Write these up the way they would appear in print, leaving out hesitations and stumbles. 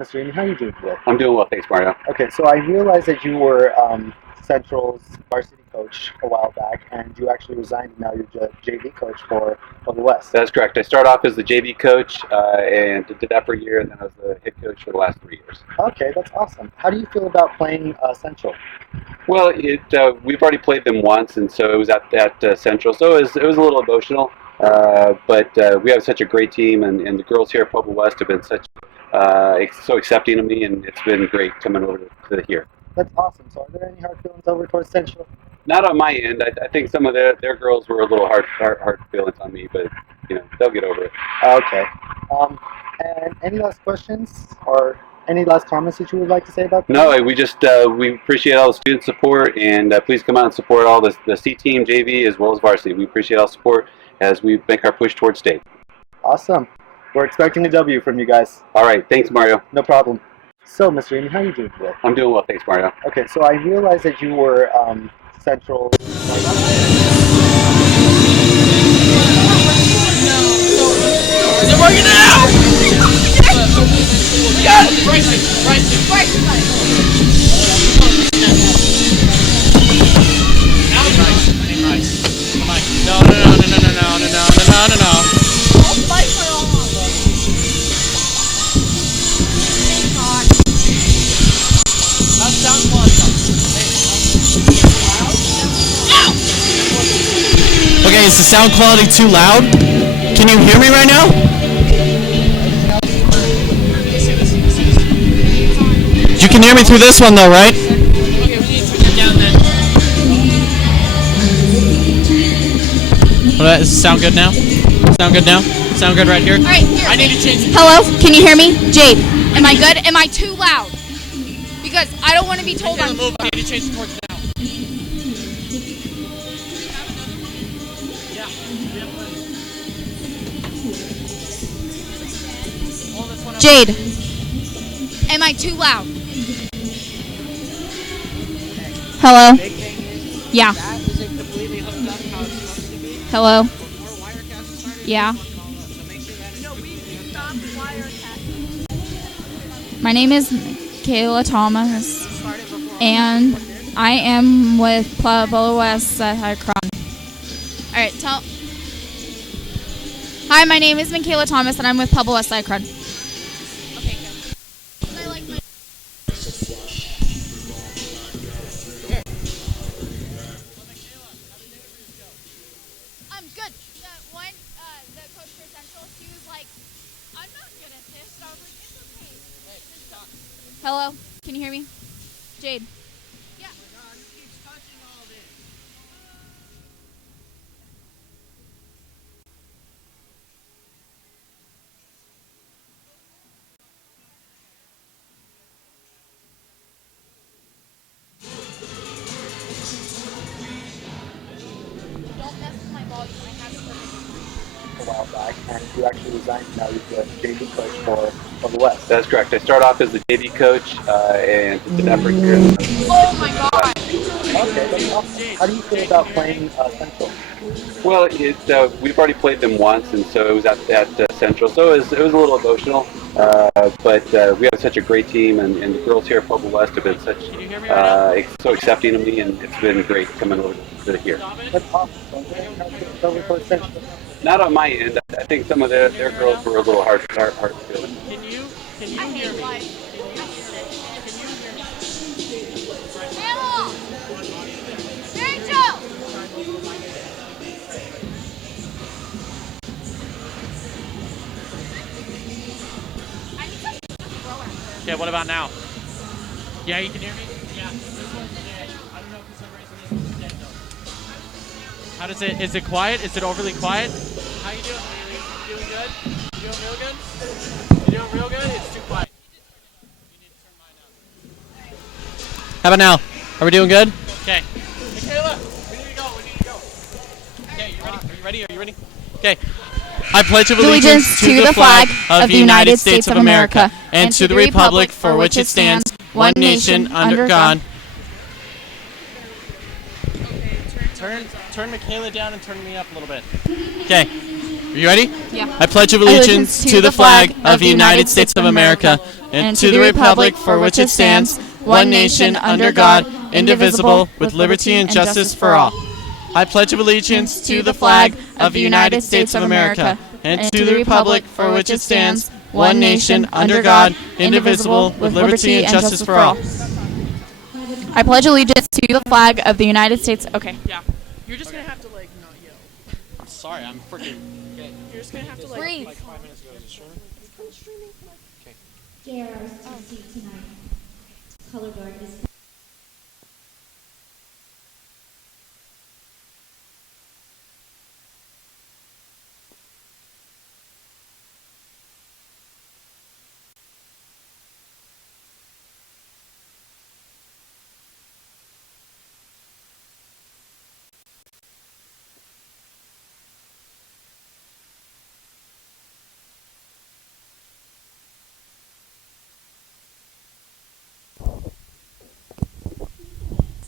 Mr. Amy, how are you doing today? I'm doing well, thanks, Mario. Okay, so I realized that you were Central's varsity coach a while back, and you actually resigned, and now you're JV coach for the West. That's correct. I started off as the JV coach and did that for a year, and then I was the head coach for the last 3 years. Okay, that's awesome. How do you feel about playing Central? Well, we've already played them once, and so it was at Central, so it was a little emotional. But we have such a great team, and the girls here at Pueblo West have been so accepting of me, and it's been great coming over to here. That's awesome. So, are there any hard feelings over towards Central? Not on my end. I think some of their girls were a little hard feelings on me, but they'll get over it. Okay. And any last questions or any last comments that you would like to say about this? No, we appreciate all the student support, and please come out and support all the C team, JV, as well as varsity. We appreciate all the support as we make our push towards state. Awesome. We're expecting a W from you guys. All right, thanks, Mario. No problem. So, Mr. Amy, how are you doing today? I'm doing well, thanks, Mario. Okay, so I realized that you were Central. Is it working out? Yes! Right. No. I'll fight for all of them. Thank God. How's sound quality? Okay, is the sound quality too loud? Can you hear me right now? You can hear me through this one though, right? Okay, we need to turn it down then. Does it sound good now? Sound good now? Sound good right here? All right, here. I need to change. Hello? Can you hear me? Jade, am I good? Am I too loud? Because I don't want to be told I'm too loud. I need to change the torch now. Jade, am I too loud? Hello? Yeah. Hello? Yeah. My name is Michaela Thomas, and I am with Pueblo West Cyclones. All right, Hi, my name is Michaela Thomas, and I'm with Pueblo West Cyclones. Okay, good. I like my. I'm good. The coach for Central, he was like, I'm not good at this. And I was like, it's okay. Hello? Can you hear me? Jade. Yeah. Oh my God, who keeps touching all this? Don't mess with my volume. I have it A while back, and you actually resigned, and now you're the JV coach for the West. That's correct. I started off as the JV coach and did that for a year. Oh my God. Okay, that's awesome. How do you feel about playing Central? Well, we've already played them once, and so it was at Central, so it was a little emotional. But we have such a great team, and the girls here at Pueblo West have been so accepting of me, and it's been great coming over to here. That's awesome. So, is there any hard feelings over towards Central? Not on my end. I think some of their girls were a little hard feeling. Can you I hear hate me? life. Rachel! Okay, what about now? Yeah, you can hear me? Yeah. This one's dead. I don't know if for some reason this one's dead though. How does it, is it quiet? Is it overly quiet? How you doing, Haley? You doing good? You doing real good? You doing real good? It's too quiet. You need to turn mine up. How about now? Are we doing good? Okay. Michaela, we need to go. Okay, you ready? Are you ready? Okay. I pledge allegiance to the flag of the United States of America and to the republic for which it stands, one nation, under God. Turn Michaela down and turn me up a little bit. Okay. Are you ready? Yeah. I pledge allegiance to the flag of the United States of America and to the republic for which it stands, one nation under God, indivisible, with liberty and justice for all. I pledge allegiance to the flag of the United States of America and to the republic for which it stands, one nation under God, indivisible, with liberty and justice for all. I pledge allegiance to the flag of the United States. Okay. Yeah. You're just going to have to, like, not yell. I'm sorry, I'm freaking... Okay. You're just going to have to, like... Breathe. Like 5 minutes ago, is it streaming? It's streaming. Okay. JR's to see tonight. Color guard is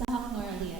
sophomore Leah.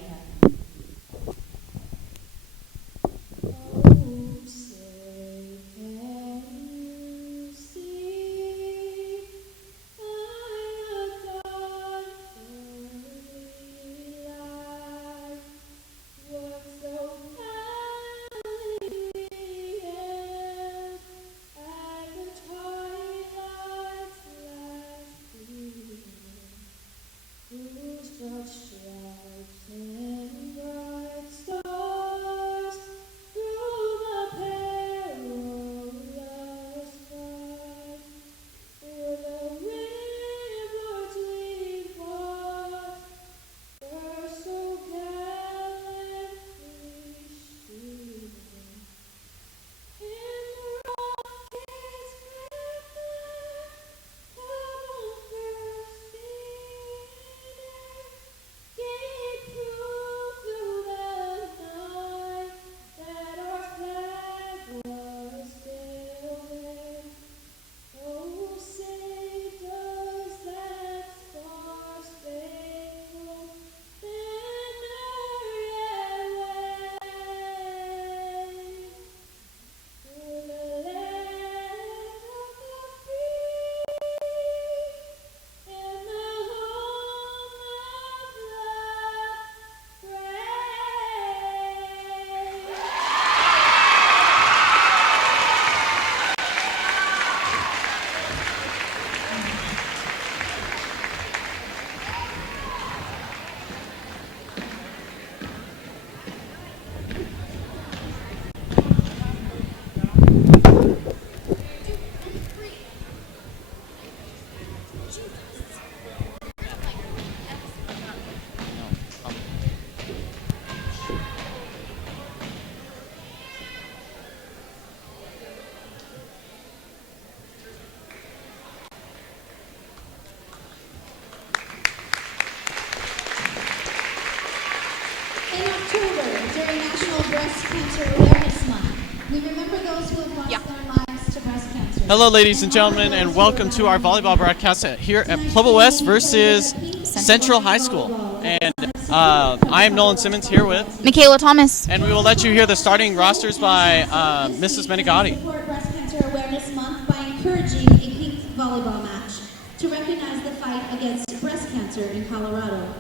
In October, during National Breast Cancer Awareness Month, we remember those who have lost their lives to breast cancer. Hello, ladies and gentlemen, and welcome to our volleyball broadcast here at Pueblo West versus Central High School. And I am Nolan Simmons here with... Michaela Thomas. And we will let you hear the starting rosters by Mrs. Menegatti. Support Breast Cancer Awareness Month by encouraging a pink volleyball match to recognize the fight against breast cancer in Colorado.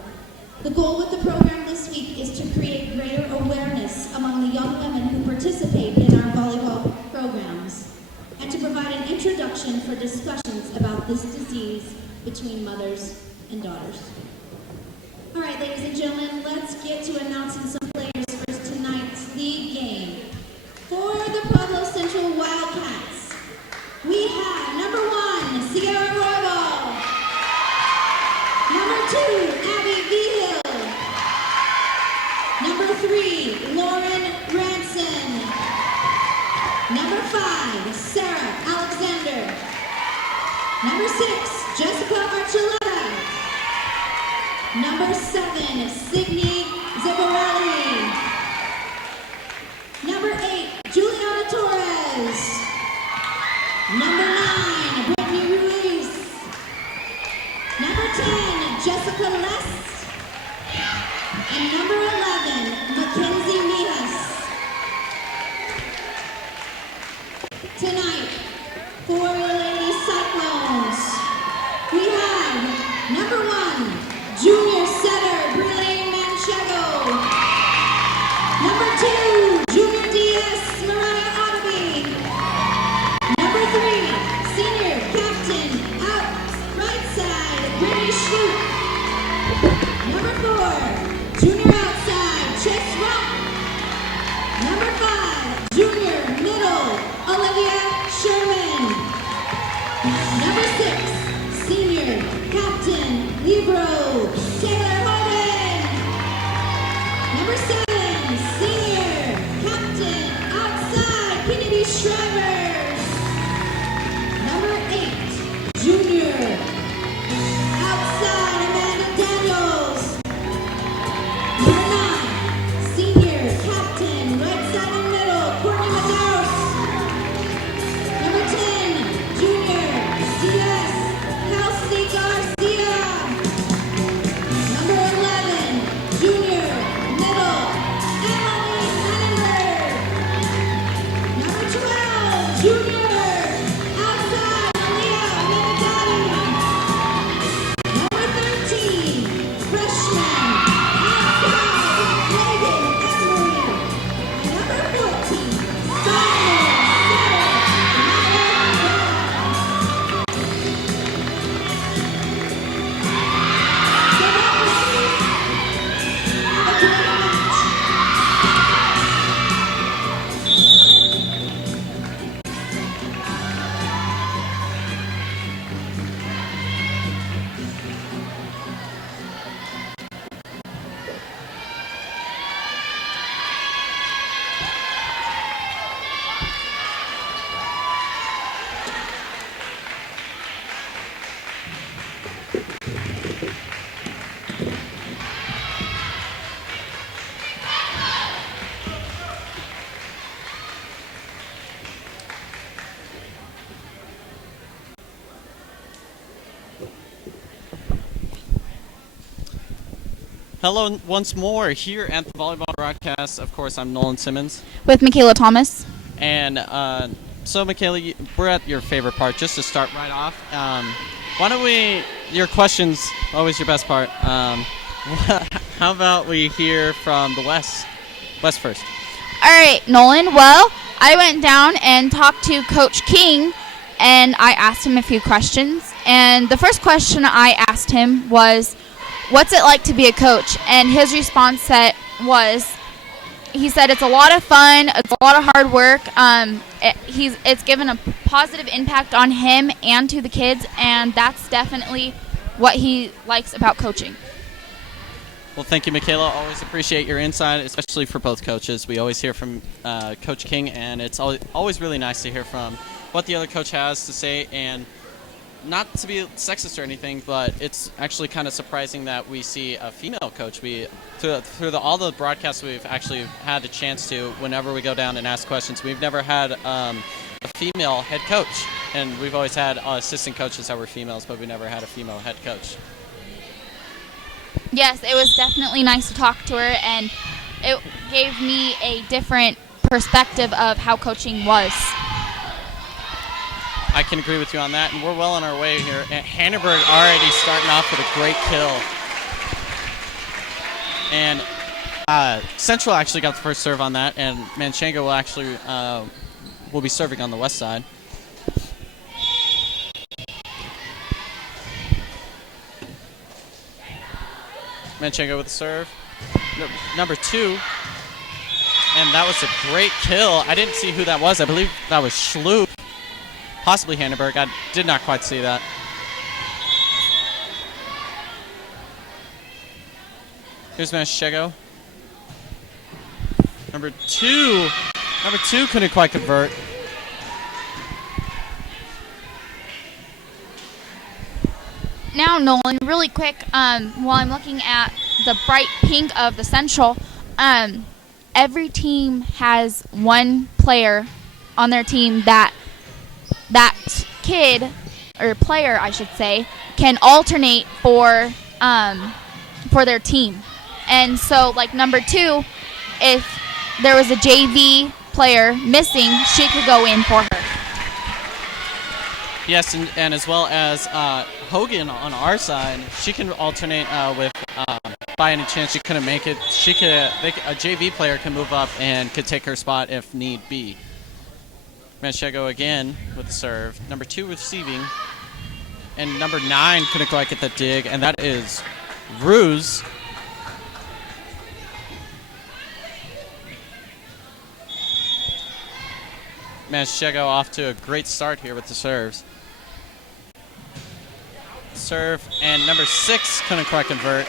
The goal with the program this week is to create greater awareness among the young women who participate in our volleyball programs and to provide an introduction for discussions about this disease between mothers and daughters. All right, ladies and gentlemen, let's get to announcing some players for tonight's league game. For the Pueblo Central Wildcats, we have number 1, Sierra Roybal. Number 2, Abby Vigil. Number 3, Lauren Ranson. Number 5, Sarah Alexander. Number 6, Jessica Archuleta. Number 7, Signy Zabarelli. Number 8, Juliana Torres. Number 9, Brittany Ruiz. Number 10, Jessica Lest. And number 11, Mackenzie Mijas. Scoop. Number 4, junior outside, Chase Rump. Number 5, junior middle, Olivia Sherman. Number 6, senior captain, libero, Taylor Harden. Number 7, senior captain, outside, Kennedy Shriver. Number 8, junior, outside, Amanda Daniels. Number 9, senior captain, right side and middle, Courtney Medeiros. Number 10, junior, CS, Kelsey Garcia. Number 11, junior, middle, Emily Hannenberg. Number 12, junior, outside, Maria Menegatti. Number 13, freshman, outside, Megan Emery. And number 14, sophomore, Sarah Maya. So that was a great match. Hello once more here at the volleyball broadcast. Of course, I'm Nolan Simmons. With Michaela Thomas. And so, Michaela, we're at your favorite part. Just to start right off, why don't we, your questions, always your best part. How about we hear from the West? West first. All right, Nolan. Well, I went down and talked to Coach King, and I asked him a few questions. And the first question I asked him was, what's it like to be a coach? And his response he said it's a lot of fun, it's a lot of hard work. It's given a positive impact on him and to the kids, and that's definitely what he likes about coaching. Well, thank you, Michaela. Always appreciate your insight, especially for both coaches. We always hear from Coach King, and it's always really nice to hear from what the other coach has to say. And not to be sexist or anything, but it's actually kind of surprising that we see a female coach. Through all the broadcasts we've actually had a chance to, whenever we go down and ask questions, we've never had a female head coach. And we've always had assistant coaches that were females, but we never had a female head coach. Yes, it was definitely nice to talk to her, and it gave me a different perspective of how coaching was. I can agree with you on that, and we're well on our way here. Hannenberg already starting off with a great kill. And Central actually got the first serve on that, and Manchenga will be serving on the west side. Manchenga with the serve. Number 2. And that was a great kill. I didn't see who that was. I believe that was Schlup. Possibly Hannenberg. I did not quite see that. Here's Manchenga. Number 2 couldn't quite convert. Now, Nolan, really quick, while I'm looking at the bright pink of the Central, every team has one player on their team that kid, or player, I should say, can alternate for their team. And so, like number 2, if there was a JV player missing, she could go in for her. Yes, and as well as Hogan on our side, she can alternate with, by any chance she couldn't make it, a JV player can move up and could take her spot if need be. Manchenga again with the serve. Number 2 receiving. and number 9 couldn't quite get the dig, and that is Ruse. Manchego off to a great start here with the serves. Serve, and number 6 couldn't quite convert.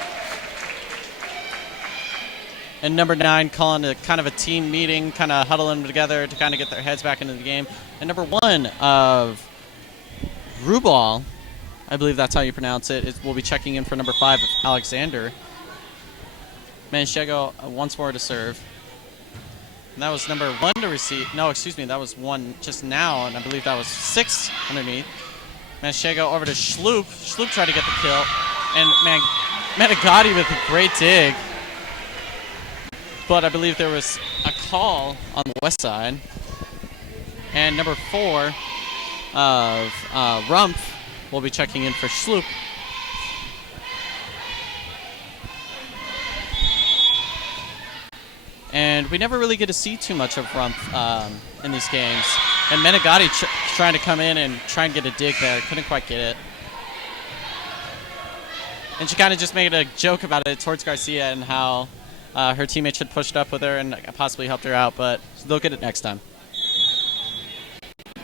And number 9 calling a kind of a team meeting, kind of huddling them together to kind of get their heads back into the game. And number 1 of Rubal, I believe that's how you pronounce it, will be checking in for number 5 of Alexander. Manchego once more to serve. And that was number 1 to receive. No, excuse me, that was 1 just now, and I believe that was 6 underneath. Manchego over to Schloop. Schloop tried to get the kill. And Menegatti with a great dig. But I believe there was a call on the west side. And number 4 of Rumpf will be checking in for Schloop. And we never really get to see too much of Rumpf in these games. And Menegatti trying to come in and try and get a dig there. Couldn't quite get it. And she kind of just made a joke about it towards Garcia and how her teammates had pushed up with her and possibly helped her out, but they'll get it next time. I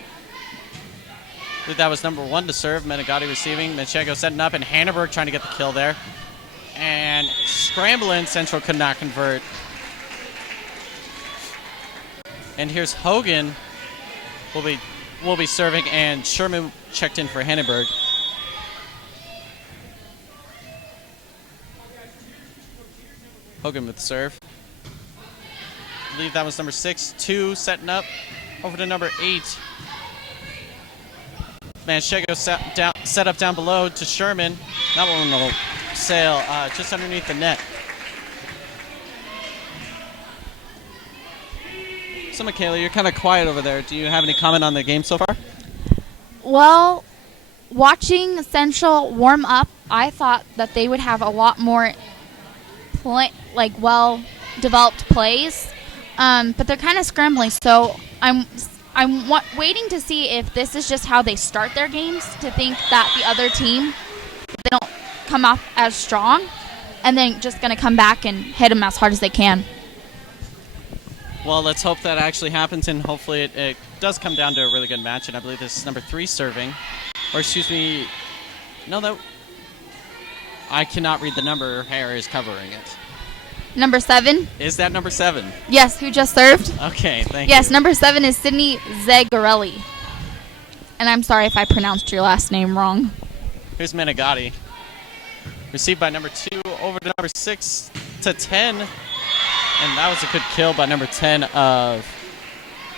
believe that was number 1 to serve. Menegatti receiving. Manchego setting up, and Hanneberg trying to get the kill there. And scrambling. Central could not convert. And here's Hogan will be serving, and Sherman checked in for Hanneberg. Hogan with the serve. I believe that was number 6. 2 setting up over to number 8. Manchego set up down below to Sherman. That one will sail just underneath the net. So, Michaela, you're kind of quiet over there. Do you have any comment on the game so far? Well, watching Central warm up, I thought that they would have a lot more well-developed plays, but they're kind of scrambling. So I'm waiting to see if this is just how they start their games, to think that the other team, they don't come off as strong, and then just going to come back and hit them as hard as they can. Well, let's hope that actually happens, and hopefully it does come down to a really good match. And I believe this is number 3 serving. Or excuse me, no, I cannot read the number. Her hair is covering it. Number 7? Is that number 7? Yes, who just served? Okay, thank you. Yes, number 7 is Sydney Zagarelli. And I'm sorry if I pronounced your last name wrong. Here's Menegatti. Received by number 2 over to number 6 to 10. And that was a good kill by number 10 of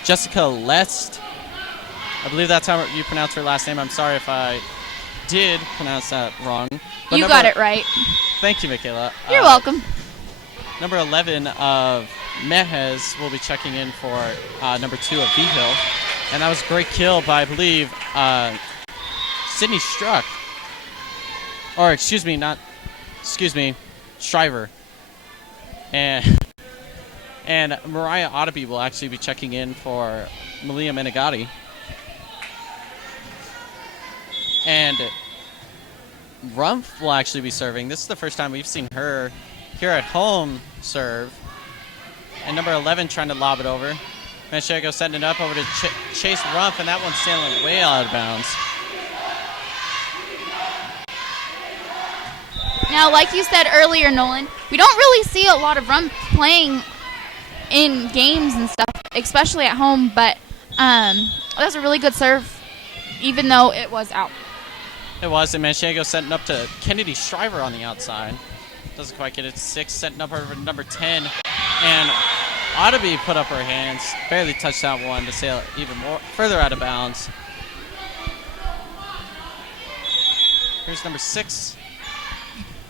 Jessica Lest. I believe that's how you pronounce her last name. I'm sorry if I did pronounce that wrong. But you got it right. Thank you, Michaela. You're welcome. Number 11 of Mehez will be checking in for number 2 of Vigil. And that was a great kill by, I believe, Sydney Struck. Or, excuse me, Shriver. And Mariah Otterby will actually be checking in for Malia Menegatti. And Rumpf will actually be serving. This is the first time we've seen her here at home serve. And number 11 trying to lob it over. Manchego setting it up over to Chase Rumpf, and that one's sailing way out of bounds. Now, like you said earlier, Nolan, we don't really see a lot of Rumpf playing in games and stuff, especially at home, but that was a really good serve, even though it was out. It was, and Manchego setting up to Kennedy Shriver on the outside. Doesn't quite get it to 6, setting up over number 10. And Otterby put up her hands, barely touched that one to sail even more further out of bounds. Here's number 6.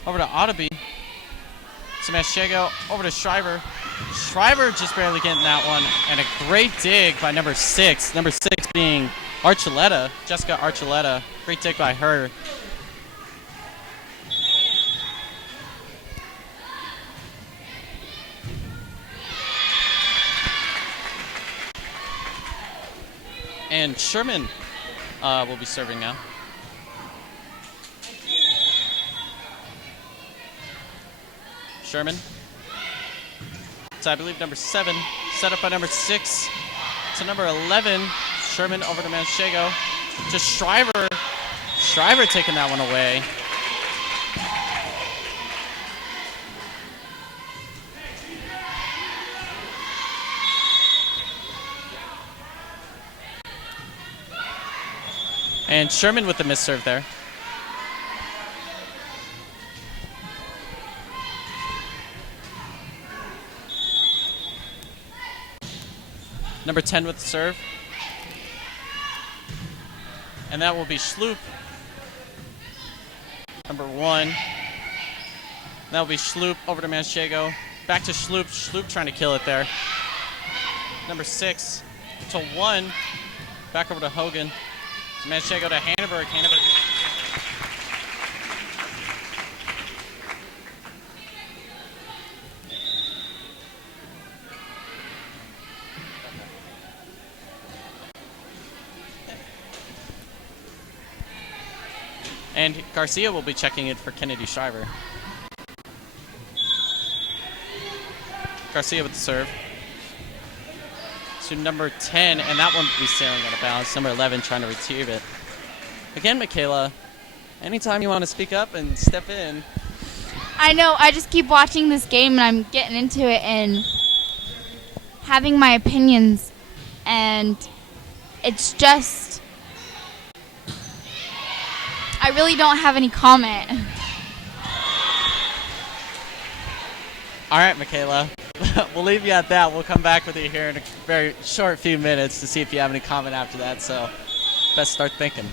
Over to Otterby. To Manchego, over to Shriver. Shriver just barely getting that one. And a great dig by number 6. Number 6 being Archuleta, Jessica Archuleta. Great dig by her. And Sherman will be serving now. Sherman. So I believe number 7, set up by number 6 to number 11. Sherman over to Manchego. Just Shriver. Shriver taking that one away. And Sherman with the misserve there. Number 10 with the serve. And that will be Schloop. Number 1. That will be Schloop over to Manchego. Back to Schloop. Schloop trying to kill it there. Number 6 to 1. Back over to Hogan. Manchego to Hannenberg. Hannenberg. And Garcia will be checking it for Kennedy Shriver. Garcia with the serve. To number 10, and that one will be sailing out of bounds. Number 11 trying to retrieve it. Again, Michaela, anytime you want to speak up and step in. I know, I just keep watching this game and I'm getting into it and having my opinions, and it's just, I really don't have any comment. All right, Michaela. We'll leave you at that. We'll come back with you here in a very short few minutes to see if you have any comment after that. So best start thinking.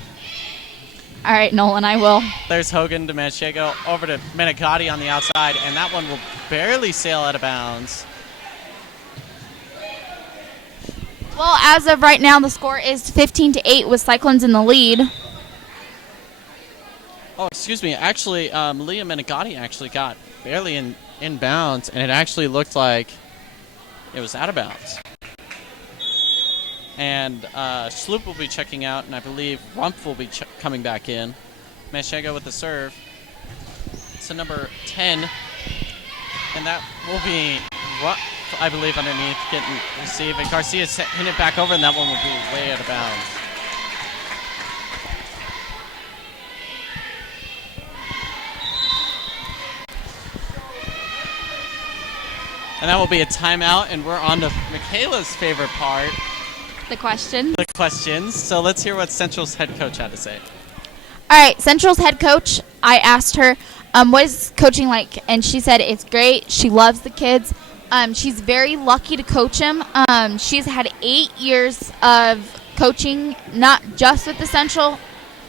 All right, Nolan, I will. There's Hogan to Manchego, over to Menegatti on the outside, and that one will barely sail out of bounds. Well, as of right now, the score is 15-8 with Cyclones in the lead. Oh, excuse me. Actually, Malia Menegatti actually got barely in bounds, and it actually looked like it was out of bounds. And Schloop will be checking out, and I believe Rumpf will be coming back in. Manchego with the serve. So number 10, and that will be Rumpf, I believe, underneath, getting received. And Garcia's hitting it back over, and that one will be way out of bounds. And that will be a timeout, and we're on to Michaela's favorite part. The question. The questions. So let's hear what Central's head coach had to say. All right, Central's head coach, I asked her, what is coaching like? And she said it's great. She loves the kids. She's very lucky to coach them. She's had 8 years of coaching, not just with the Central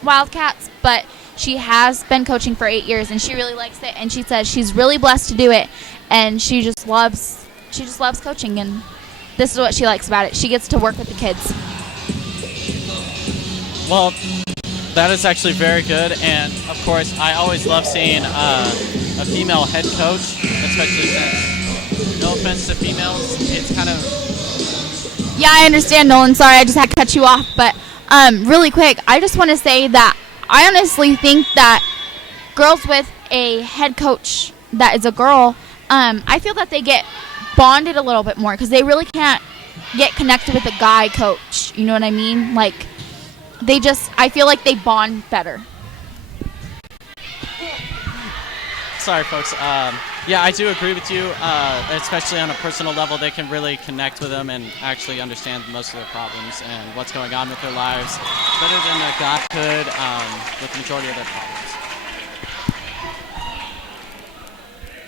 Wildcats, but she has been coaching for 8 years, and she really likes it. And she says she's really blessed to do it, and she just loves coaching, and this is what she likes about it. She gets to work with the kids. Well, that is actually very good, and of course, I always love seeing a female head coach, especially since, no offense to females, it's kind of... Yeah, I understand, Nolan. Sorry, I just had to cut you off, but really quick, I just want to say that I honestly think that girls with a head coach that is a girl, I feel that they get bonded a little bit more because they really can't get connected with a guy coach. You know what I mean? Like, I feel like they bond better. Sorry, folks. Yeah, I do agree with you, especially on a personal level. They can really connect with them and actually understand most of their problems and what's going on with their lives better than a guy could with the majority of their problems.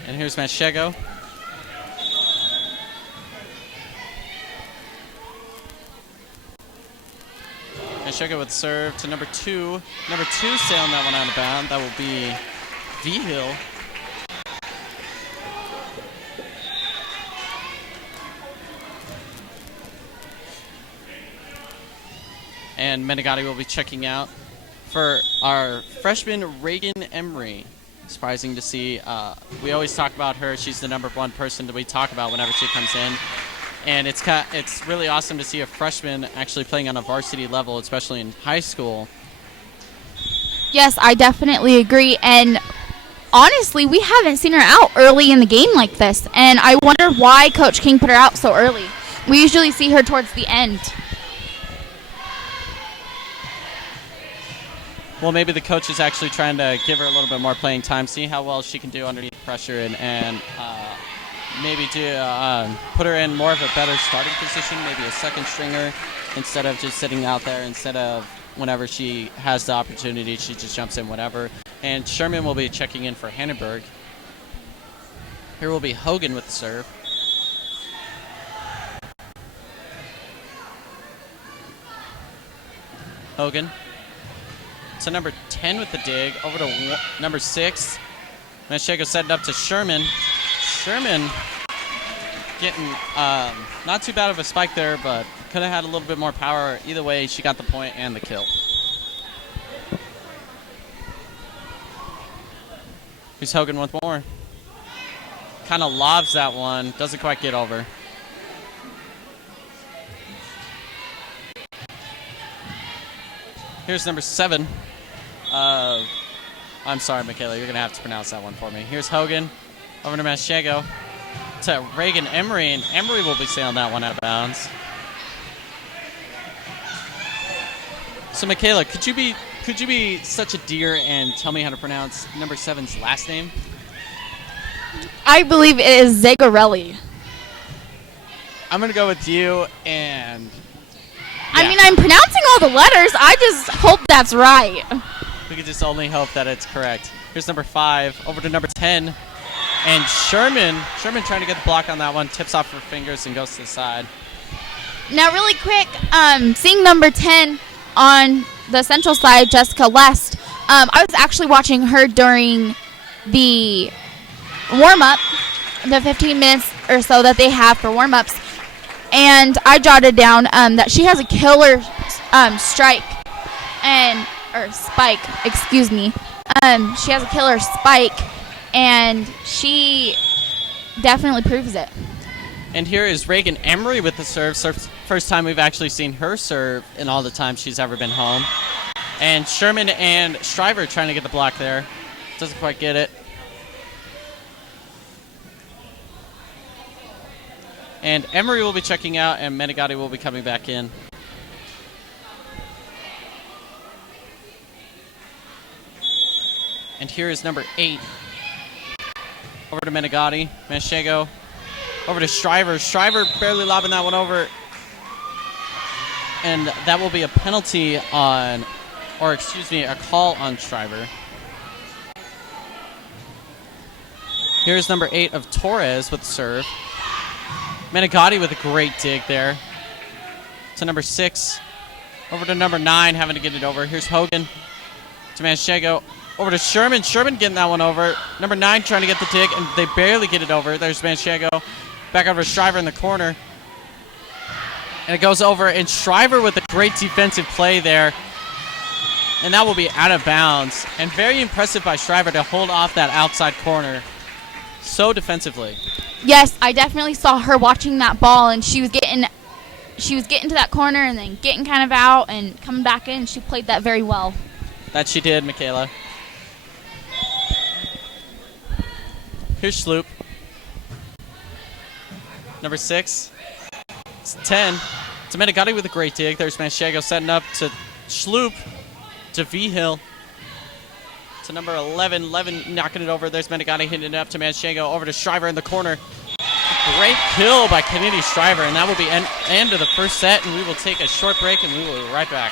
And here's Manchego. Manchego with serve to number 2. Number 2 sailing that one out of bounds. That will be V-Hill. And Menegatti will be checking out for our freshman Reagan Emery. Surprising to see. We always talk about her. She's the number 1 person that we talk about whenever she comes in. And it's really awesome to see a freshman actually playing on a varsity level, especially in high school. Yes, I definitely agree. And honestly, we haven't seen her out early in the game like this, and I wonder why Coach King put her out so early. We usually see her towards the end. Well, maybe the coach is actually trying to give her a little bit more playing time, see how well she can do underneath pressure, and maybe put her in more of a better starting position, maybe a second stringer, instead of just sitting out there, instead of whenever she has the opportunity, she just jumps in whenever. And Sherman will be checking in for Hannenberg. Here will be Hogan with the serve. Hogan to number 10 with the dig, over to number 6. Manchego setting up to Sherman. Sherman getting not too bad of a spike there, but could have had a little bit more power. Either way, she got the point and the kill. Here's Hogan once more. Kind of lobs that one, doesn't quite get over. Here's number 7. I'm sorry, Michaela, you're going to have to pronounce that one for me. Here's Hogan over to Manchego to Reagan Emery, and Emery will be sailing that one out of bounds. So, Michaela, could you be such a dear and tell me how to pronounce number 7's last name? I believe it is Zagarelli. I'm going to go with you, and... I mean, I'm pronouncing all the letters. I just hope that's right. We can just only hope that it's correct. Here's number 5, over to number 10. And Sherman trying to get the block on that one, tips off her fingers and goes to the side. Now, really quick, seeing number 10 on the central side, Jessica West, I was actually watching her during the warm-up, the 15 minutes or so that they have for warm-ups. And I jotted down that she has a killer spike, excuse me. She has a killer spike, and she definitely proves it. And here is Reagan Emery with the serve. First time we've actually seen her serve in all the time she's ever been home. And Sherman and Shriver trying to get the block there. Doesn't quite get it. And Emery will be checking out, and Menegatti will be coming back in. And here is number 8. Over to Menegatti. Manchego. Over to Shriver. Shriver barely lobbing that one over. And that will be a penalty on, or excuse me, a call on Shriver. Here's number 8 of Torres with the serve. Menegatti with a great dig there. To number 6. Over to number 9, having to get it over. Here's Hogan to Manchego. Over to Sherman. Sherman getting that one over. Number 9 trying to get the dig, and they barely get it over. There's Manchego. Back over to Shriver in the corner. And it goes over, and Shriver with a great defensive play there. And that will be out of bounds. And very impressive by Shriver to hold off that outside corner so defensively. Yes, I definitely saw her watching that ball, and she was getting to that corner and then getting kind of out and coming back in. She played that very well. That she did, Michaela. Here's Sloop. Number 6. It's 10. It's Menegatti with a great dig. There's Manchego setting up to Sloop. To V-Hill. To number 11. 11 knocking it over. There's Menegatti hitting it up to Manchego. Over to Shriver in the corner. Great kill by Kennedy Shriver. And that will be end of the first set. And we will take a short break, and we will be right back.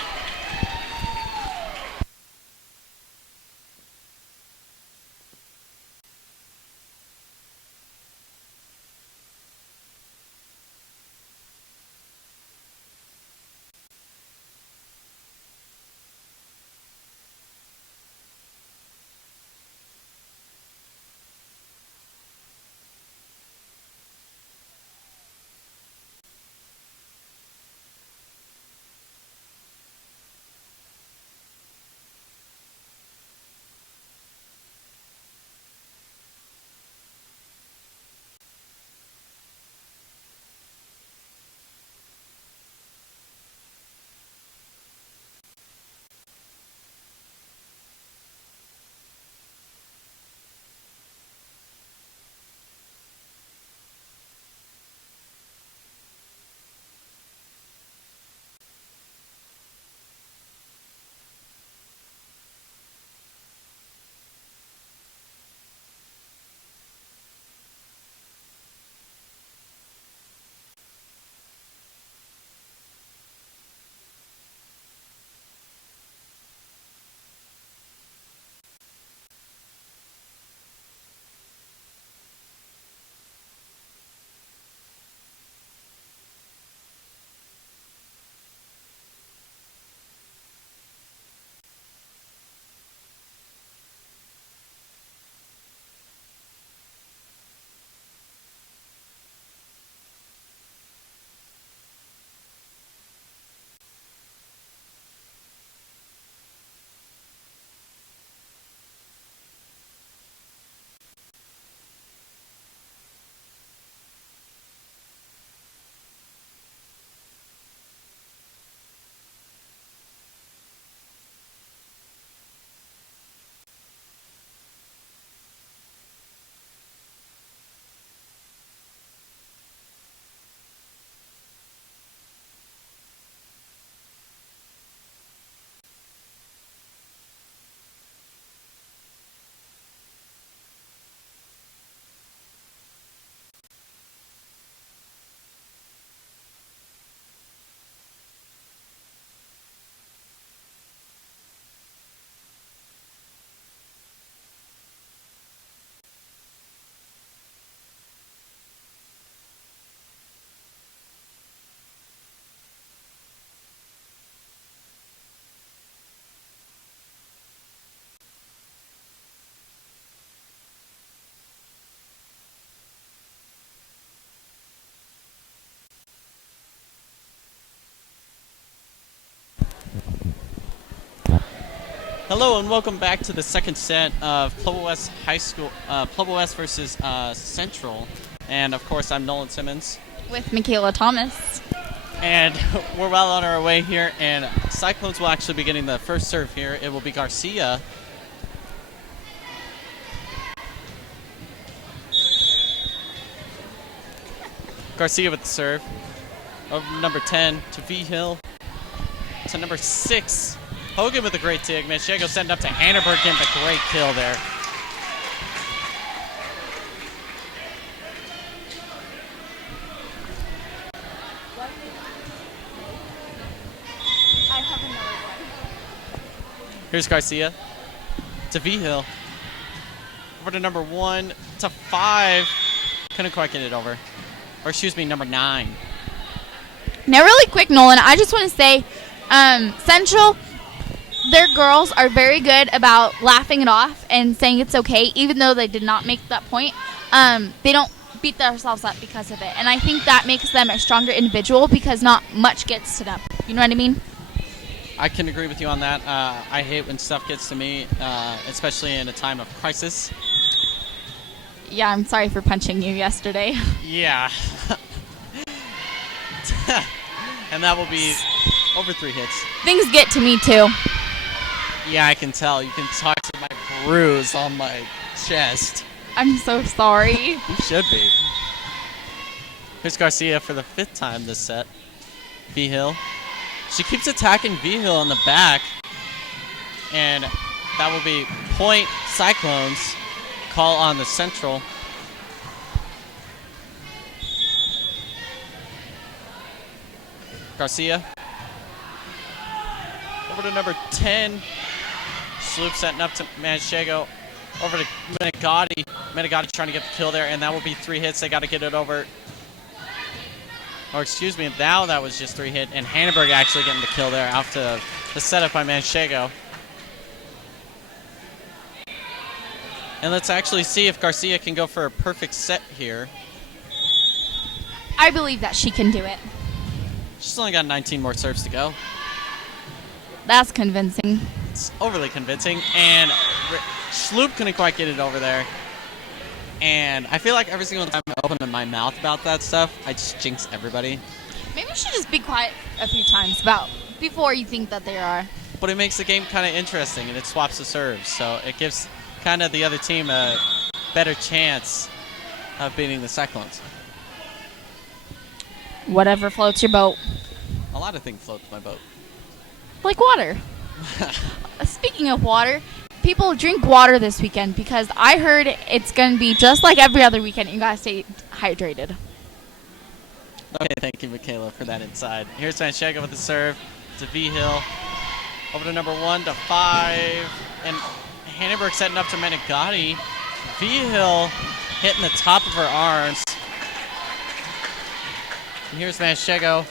Hello and welcome back to the second set of Pueblo West Pueblo West versus Central. And of course, I'm Nolan Simmons. With Michaela Thomas. And we're well on our way here, and Cyclones will actually be getting the first serve here. It will be Garcia. Garcia with the serve. Over number 10 to V Hill. To number 6. Hogan with a great dig. Manchego sent up to Hanneberg, getting the great kill there. I have another one. Here's Garcia to V Hill. Over to number 1 to 5. Couldn't quite get it over. Or excuse me, number 9. Now, really quick, Nolan, I just want to say, Central, their girls are very good about laughing it off and saying it's okay, even though they did not make that point. They don't beat themselves up because of it. And I think that makes them a stronger individual because not much gets to them. You know what I mean? I can agree with you on that. I hate when stuff gets to me, especially in a time of crisis. Yeah, I'm sorry for punching you yesterday. Yeah. And that will be over 3 hits. Things get to me, too. Yeah, I can tell. You can talk to my bruise on my chest. I'm so sorry. You should be. Here's Garcia for the 5th time this set. V Hill. She keeps attacking V Hill in the back. And that will be point Cyclones. Call on the Central. Garcia. Over to number 10. Sloop setting up to Manchego. Over to Menegatti. Menegatti trying to get the kill there, and that will be 3 hits. They got to get it over. Or excuse me, now that was just 3 hit, and Hanneberg actually getting the kill there after the setup by Manchego. And let's actually see if Garcia can go for a perfect set here. I believe that she can do it. She's only got 19 more serves to go. That's convincing. It's overly convincing, and Sloop couldn't quite get it over there. And I feel like every single time I open my mouth about that stuff, I just jinx everybody. Maybe you should just be quiet a few times before you think that they are. But it makes the game kind of interesting, and it swaps the serves, so it gives kind of the other team a better chance of beating the Cyclones. Whatever floats your boat. A lot of things float my boat. Like water. Speaking of water, people drink water this weekend because I heard it's going to be just like every other weekend. You got to stay hydrated. Okay, thank you, Michaela, for that inside. Here's Manchego with the serve to V Hill. Over to number 1 to 5. And Hanneberg setting up to Menegatti. V Hill hitting the top of her arms. And here's Manchego.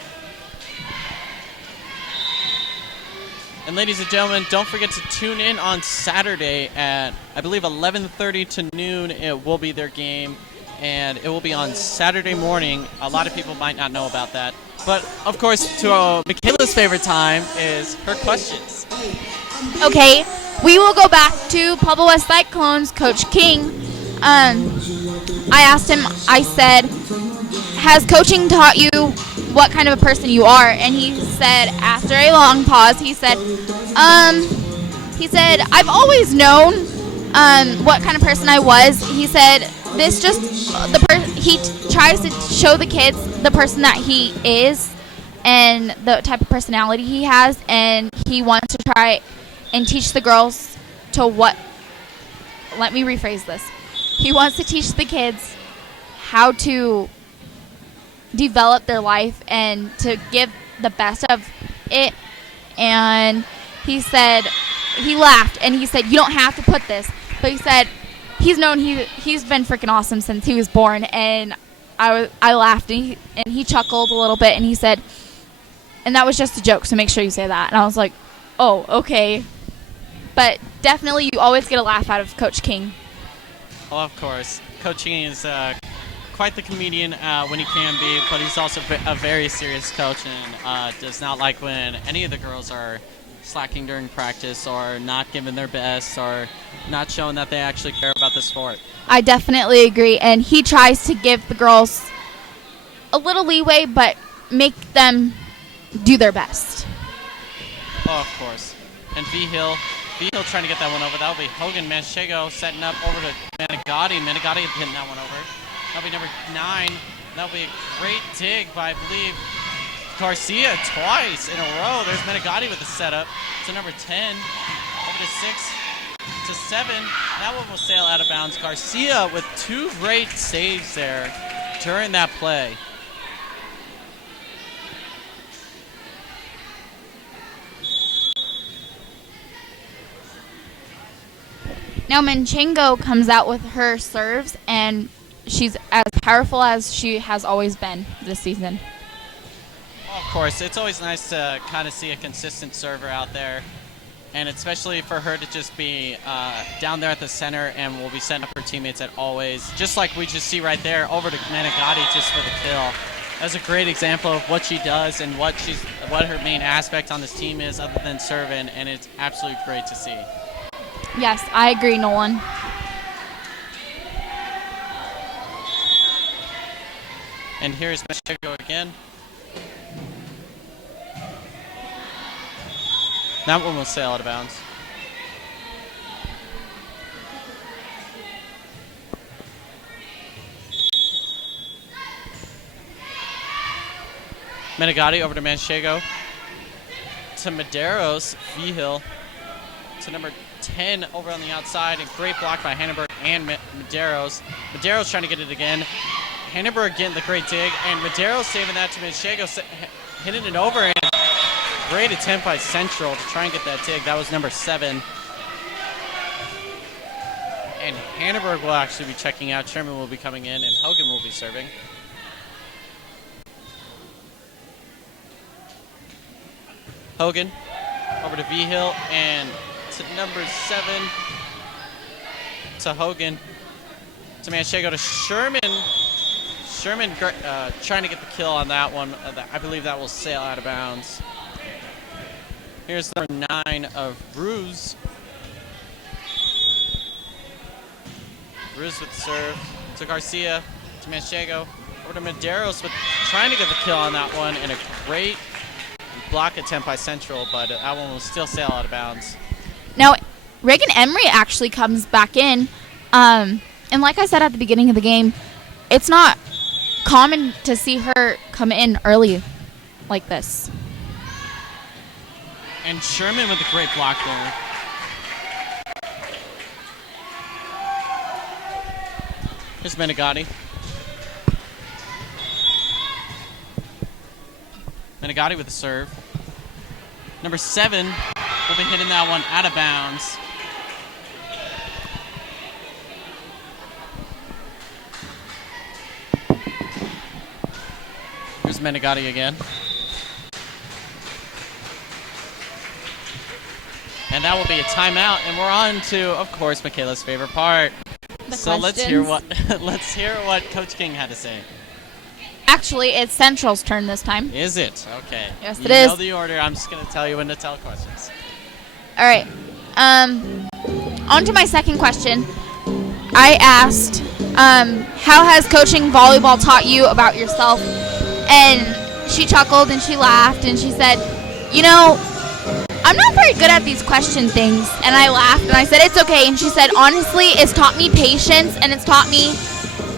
And ladies and gentlemen, don't forget to tune in on Saturday at, I believe, 11:30 to noon. It will be their game, and it will be on Saturday morning. A lot of people might not know about that. But, of course, to Michaela's favorite time is her questions. Okay, we will go back to Pueblo West Cyclones, Coach King. I asked him, I said, has coaching taught you what kind of a person you are? And he said, after a long pause, he said, I've always known what kind of person I was. He said, this just, he tries to show the kids the person that he is and the type of personality he has, and he wants to try and teach the girls let me rephrase this. He wants to teach the kids how to develop their life and to give the best of it. And he said, he laughed and he said, you don't have to put this, but he said he's been freaking awesome since he was born. And I laughed and he chuckled a little bit and he said, and that was just a joke, so make sure you say that. And I was like, oh, okay. But definitely you always get a laugh out of Coach King. Well, of course. Coach King is quite the comedian when he can be, but he's also a very serious coach and does not like when any of the girls are slacking during practice or not giving their best or not showing that they actually care about the sport. I definitely agree, and he tries to give the girls a little leeway, but make them do their best. Oh, of course. And V-Hill trying to get that one over. That'll be Hogan Manchego setting up over to Menegatti. Menegatti hitting that one over. That'll be number 9. That'll be a great dig by, I believe, Garcia twice in a row. There's Menegatti with the setup to number 10. Over to 6 to 7. That one will sail out of bounds. Garcia with 2 great saves there during that play. Now Manchengo comes out with her serves, and she's as powerful as she has always been this season. Of course, it's always nice to kind of see a consistent server out there, and especially for her to just be down there at the center and will be setting up her teammates at always, just like we just see right there over to Menegatti just for the kill. That's a great example of what she does and what her main aspect on this team is other than serving, and it's absolutely great to see. Yes, I agree, Nolan. And here's Manchego again. That one will sail out of bounds. Menegatti over to Manchego. To Medeiros, V-Hill. To number 10 over on the outside. And great block by Hannenberg and Medeiros. Medeiros trying to get it again. Hannenberg getting the great dig. And Medeiros saving that to Manchego. Hitting it over. And great attempt by Central to try and get that dig. That was number 7. And Hannenberg will actually be checking out. Sherman will be coming in. And Hogan will be serving. Hogan over to V-Hill and to number 7 to Hogan to Manchego to Sherman. Sherman trying to get the kill on that one. I believe that will sail out of bounds. Here's number 9 of Bruce. Bruce with the serve to Garcia to Manchego over to Medeiros with trying to get the kill on that one, and a great block attempt by Central, but that one will still sail out of bounds. Now, Reagan Emery actually comes back in. And like I said at the beginning of the game, it's not common to see her come in early like this. And Sherman with a great block there. Here's Menegatti. Menegatti with the serve. Number 7 will be hitting that one out of bounds. Here's Menegatti again. And that will be a timeout, and we're on to, of course, Michaela's favorite part. So let's hear what Coach King had to say. Actually, it's Central's turn this time. Is it? Okay. Yes, you it is. know the order. I'm just going to tell you when to tell questions. All right. On to my second question. I asked, how has coaching volleyball taught you about yourself? And she chuckled and she laughed and she said, you know, I'm not very good at these question things. And I laughed and I said, it's okay. And she said, honestly, it's taught me patience and it's taught me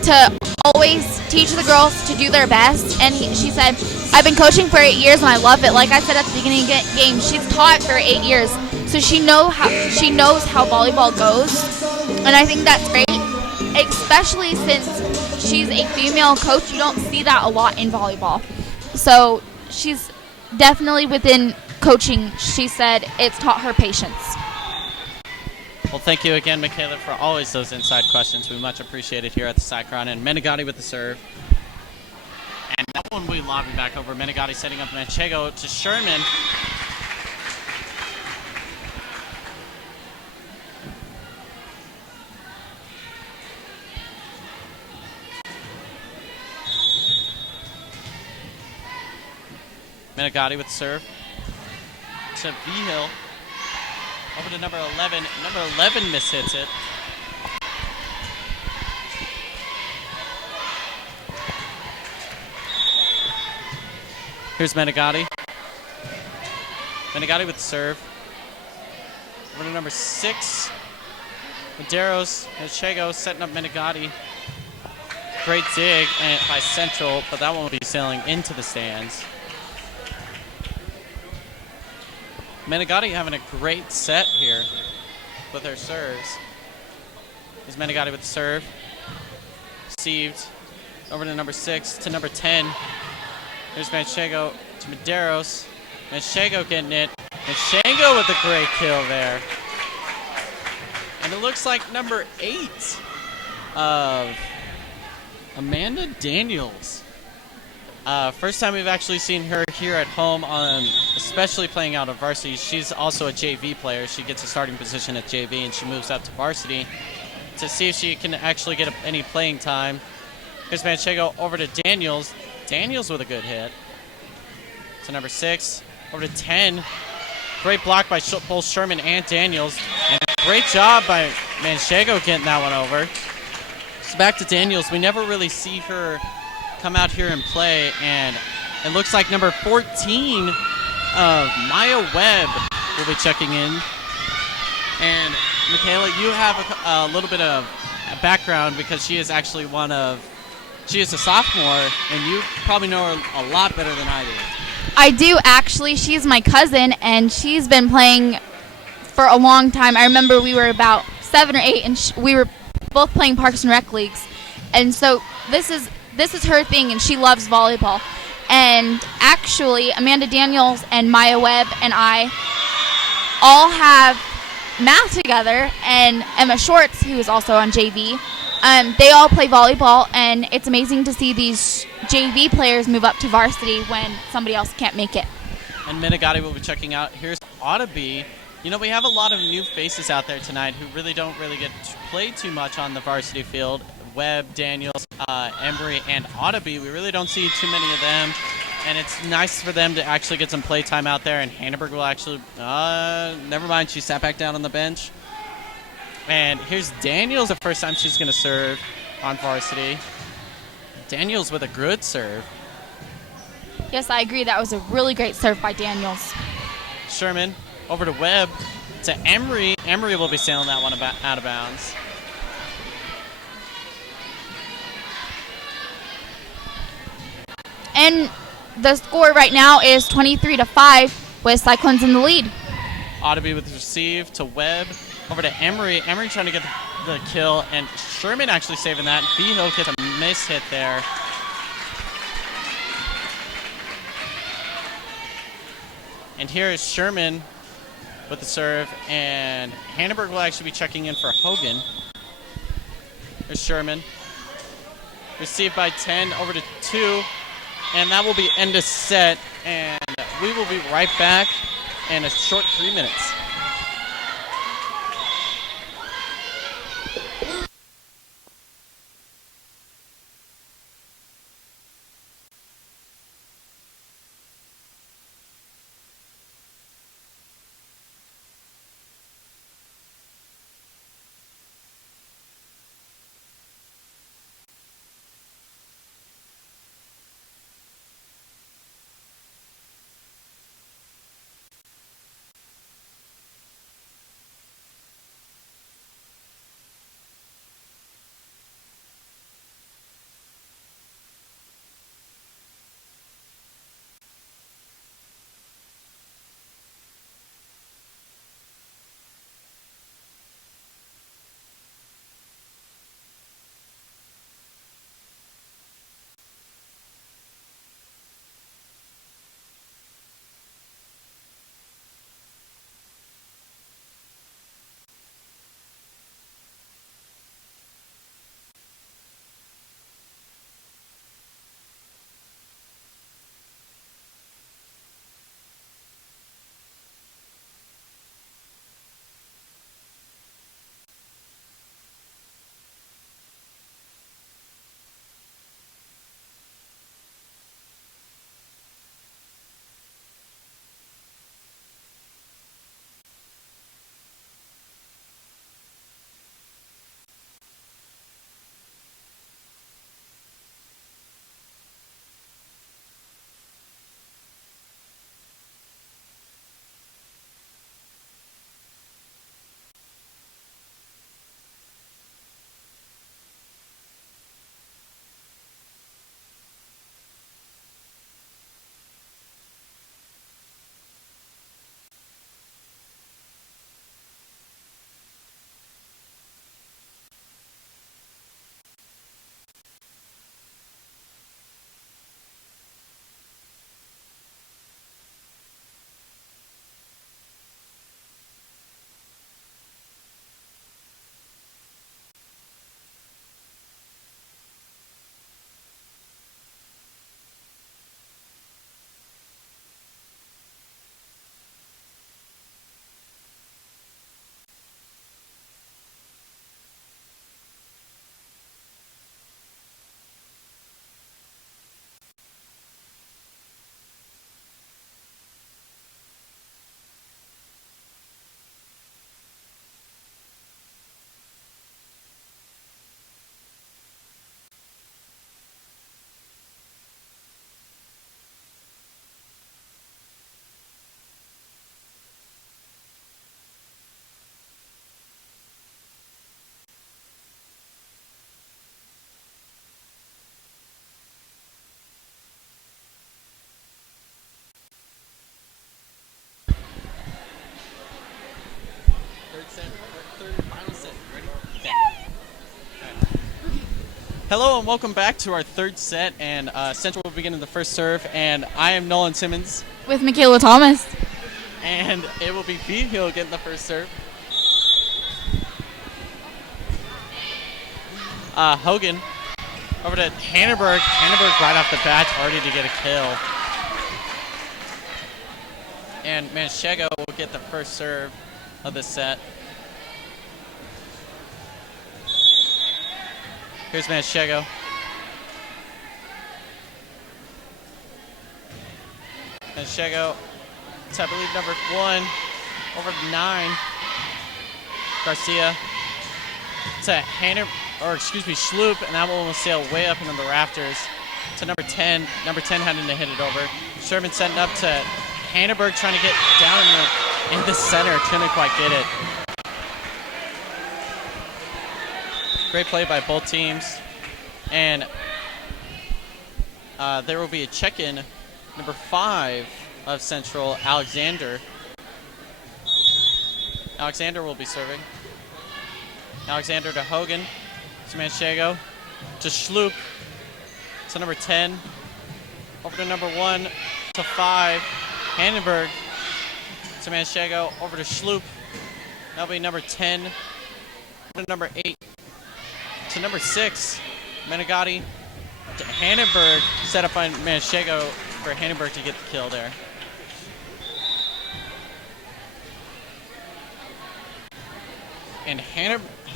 to always teach the girls to do their best. And she said, I've been coaching for 8 years and I love it. Like I said at the beginning of the game, she's taught for 8 years. So she knows how volleyball goes. And I think that's great, especially since she's a female coach. You don't see that a lot in volleyball. So she's definitely within coaching. She said it's taught her patience. Well, thank you again, Michaela, for always those inside questions. We much appreciate it here at the Cyclone. And Menegatti with the serve. And that one we lobbing back over. Menegatti setting up Manchego to Sherman. Menegatti with the serve to V-Hill. Over to number 11. Number 11 mishits it. Here's Menegatti. Menegatti with the serve. Over to number 6. Medeiros and Chego setting up Menegatti. Great dig by Central, but that one will be sailing into the stands. Menegatti having a great set here with their serves. Here's Menegatti with the serve. Received. Over to number 6 to number 10. Here's Manchego to Medeiros. Manchego getting it. Manchego with a great kill there. And it looks like number 8 of Amanda Daniels. First time we've actually seen her here at home, especially playing out of varsity. She's also a JV player. She gets a starting position at JV and she moves up to varsity to see if she can actually get any playing time. Here's Manchego over to Daniels. Daniels with a good hit. To number 6. Over to 10. Great block by both Sherman and Daniels. And a great job by Manchego getting that one over. So back to Daniels. We never really see her come out here and play. And it looks like number 14 of Maya Webb will be checking in. And Michaela, you have a little bit of background because she is actually she is a sophomore, and you probably know her a lot better than I do. I do, actually. She's my cousin, and she's been playing for a long time. I remember we were about 7 or 8, and we were both playing Parks and Rec leagues. And so this is her thing, and she loves volleyball. And actually, Amanda Daniels and Maya Webb and I all have math together, and Emma Shorts, who is also on JV, they all play volleyball, and it's amazing to see these JV players move up to varsity when somebody else can't make it. And Menegatti will be checking out. Here's Audeby. You know, we have a lot of new faces out there tonight who really don't get to play too much on the varsity field. Webb, Daniels, Embry, and Audeby. We really don't see too many of them. And it's nice for them to actually get some play time out there. And Hannenberg will actually... never mind, she sat back down on the bench. And here's Daniels, the first time she's going to serve on varsity. Daniels with a good serve. Yes, I agree. That was a really great serve by Daniels. Sherman over to Webb to Emery. Emery will be sailing that one out of bounds. And the score right now is 23-5 with Cyclones in the lead. Audeby with the receive to Webb. Over to Emery. Emery trying to get the kill, and Sherman actually saving that. V-Hill gets a miss hit there. And here is Sherman with the serve, and Hannenberg will actually be checking in for Hogan. There's Sherman. Received by 10 over to 2, and that will be end of set, and we will be right back in a short 3 minutes. Hello and welcome back to our third set, and Central will begin in the first serve, and I am Nolan Simmons. With Michaela Thomas. And it will be V-Hill getting the first serve. Hogan over to Hannenberg. Hannenberg right off the bat, ready to get a kill. And Manchego will get the first serve of the set. Here's Manchego. Manchego, it's I believe number 1, over 9. Garcia to Schloop, and that one will sail way up into the rafters to number 10. Number 10 having to hit it over. Sherman setting up to Hannenberg, trying to get down in the center, couldn't quite get it. Great play by both teams. And there will be a check-in. Number 5 of Central, Alexander. Alexander will be serving. Alexander to Hogan. To Manchego. To Schloop. To number 10. Over to number 1. To 5. Hannenberg. To Manchego. Over to Schloop. That'll be number 10. Over to number 8. To number 6. Menegatti. To Hannenberg. Set up on Manchego for Hannenberg to get the kill there. And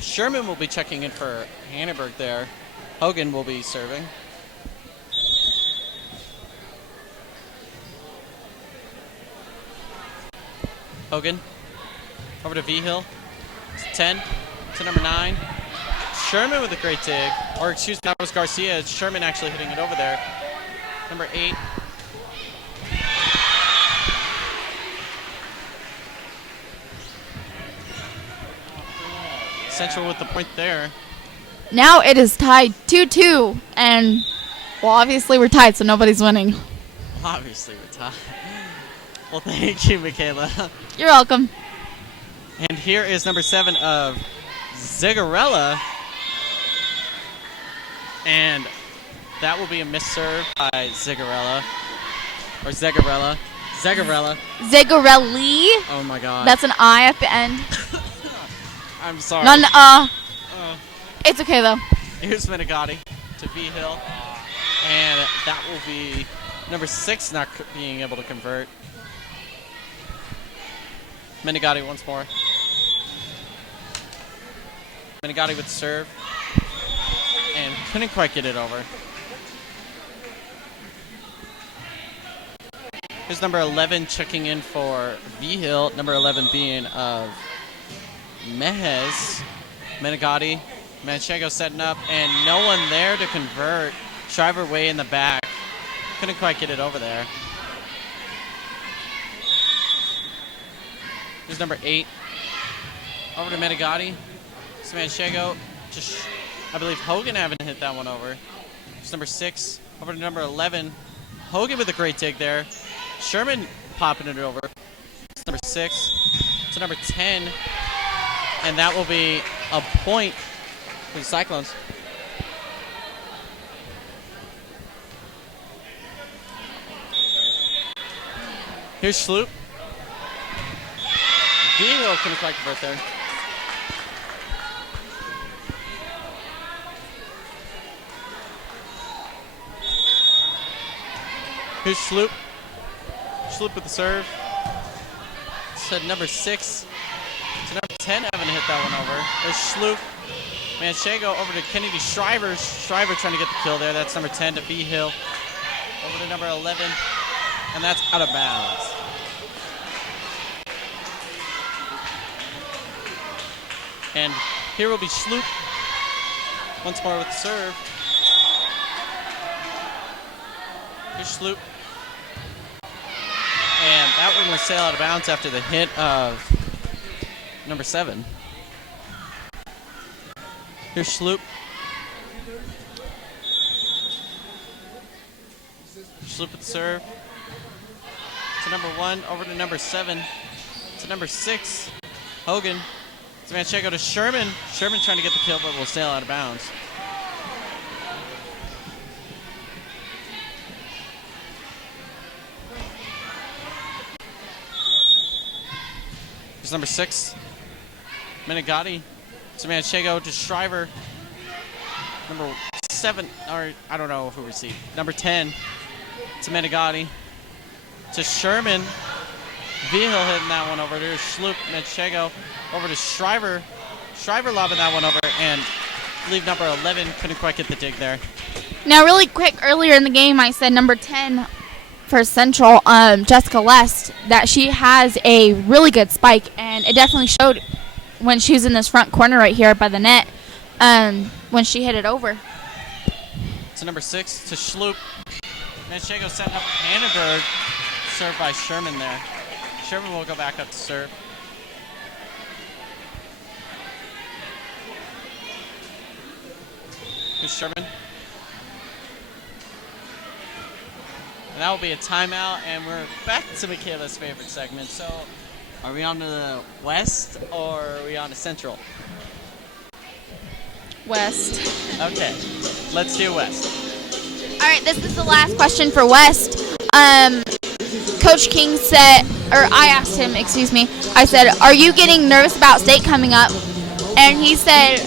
Sherman will be checking in for Hannenberg there. Hogan will be serving. Hogan over to V-Hill. To 10. To number 9. Sherman with a great dig. Or excuse me, that was Garcia. It's Sherman actually hitting it over there. Number 8. Central with the point there. Now it is tied 2-2, and well, obviously we're tied, so nobody's winning. Obviously we're tied. Well, thank you, Michaela. You're welcome. And here is number 7 of Zigarella. And that will be a miss serve by Zigarella. Or Zegarella. Zegarella. Zegarelli. Oh my god. That's an I at the end. I'm sorry. Not an It's okay though. Here's Menegatti to V-Hill. And that will be number 6 not being able to convert. Menegatti once more. Menegatti with serve. And couldn't quite get it over. Here's number 11 checking in for V-Hill. Number 11 being of Mehez. Menegatti. Manchego setting up. And no one there to convert. Shriver way in the back. Couldn't quite get it over there. Here's number 8. Over to Menegatti. To Manchego. Just, I believe Hogan having hit that one over. Here's number 6. Over to number 11. Hogan with a great dig there. Sherman popping it over. It's number 6 to number 10. And that will be a point for the Cyclones. Here's Schloop. V-Hill couldn't quite convert there. Here's Schloop. Schloop with the serve. To number 6. To number 10 having to hit that one over. There's Schloop. Manchego over to Kennedy Shriver. Shriver trying to get the kill there. That's number 10 to V-Hill. Over to number 11. And that's out of bounds. And here will be Schloop. Once more with the serve. Here's Schloop. And that one will sail out of bounds after the hit of number 7. Here's Schloop. Schloop with the serve. To number 1, over to number 7. To number 6, Hogan. To Manchego to Sherman. Sherman trying to get the kill, but will sail out of bounds. Here's number 6, Menegatti to Manchego to Shriver. Number 7, or I don't know who received. Number 10 to Menegatti to Sherman. Vigil hitting that one over to Sloop. Manchego over to Shriver. Shriver lobbing that one over, and I believe number 11 couldn't quite get the dig there. Now, really quick, earlier in the game, I said number 10 for Central, Jessica West, that she has a really good spike, and it definitely showed when she was in this front corner right here by the net when she hit it over. To number 6 to Sloop. Manchego setting up Hannenberg. Served by Sherman there. Sherman will go back up to serve. Here's Sherman. And that will be a timeout, and we're back to Michaela's favorite segment. So, are we on to the West, or are we on to Central? West. Okay, let's do West. All right, this is the last question for West. Coach King said, or I asked him, I said, are you getting nervous about state coming up? And he said,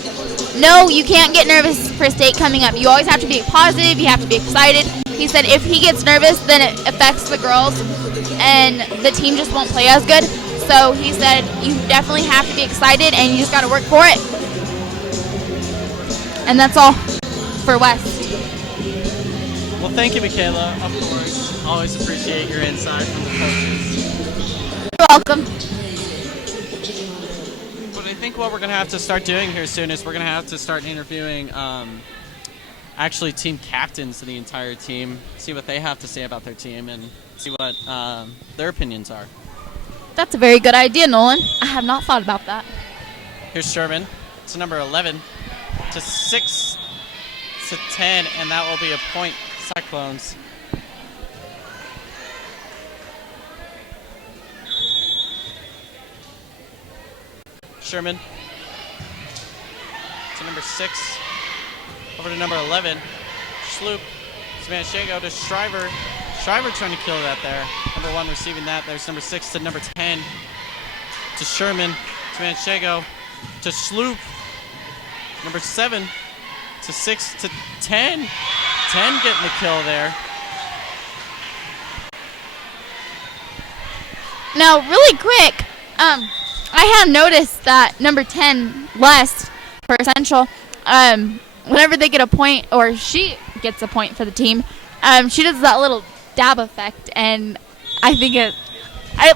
no, you can't get nervous for state coming up. You always have to be positive, you have to be excited. He said if he gets nervous, then it affects the girls, and the team just won't play as good. So he said you definitely have to be excited, and you just got to work for it. And that's all for West. Well, thank you, Michaela. Of course, always appreciate your insight from the coaches. You're welcome. But I think what we're going to have to start doing here soon is we're going to have to start interviewing actually team captains of the entire team, see what they have to say about their team, and see what their opinions are. That's a very good idea, Nolan. I have not thought about that. Here's Sherman. It's number 11 to 6 to 10, and that will be a point Cyclones. Sherman to number 6, over to number 11. Sloop to Manchego to Shriver. Shriver trying to kill that there. Number 1 receiving that. There's number 6 to number 10 to Sherman to Manchego to Sloop. Number 7 to 6 to 10. 10 getting the kill there. Now, really quick, I have noticed that number 10, West, for Central, whenever they get a point, or she gets a point for the team, she does that little dab effect, and I think it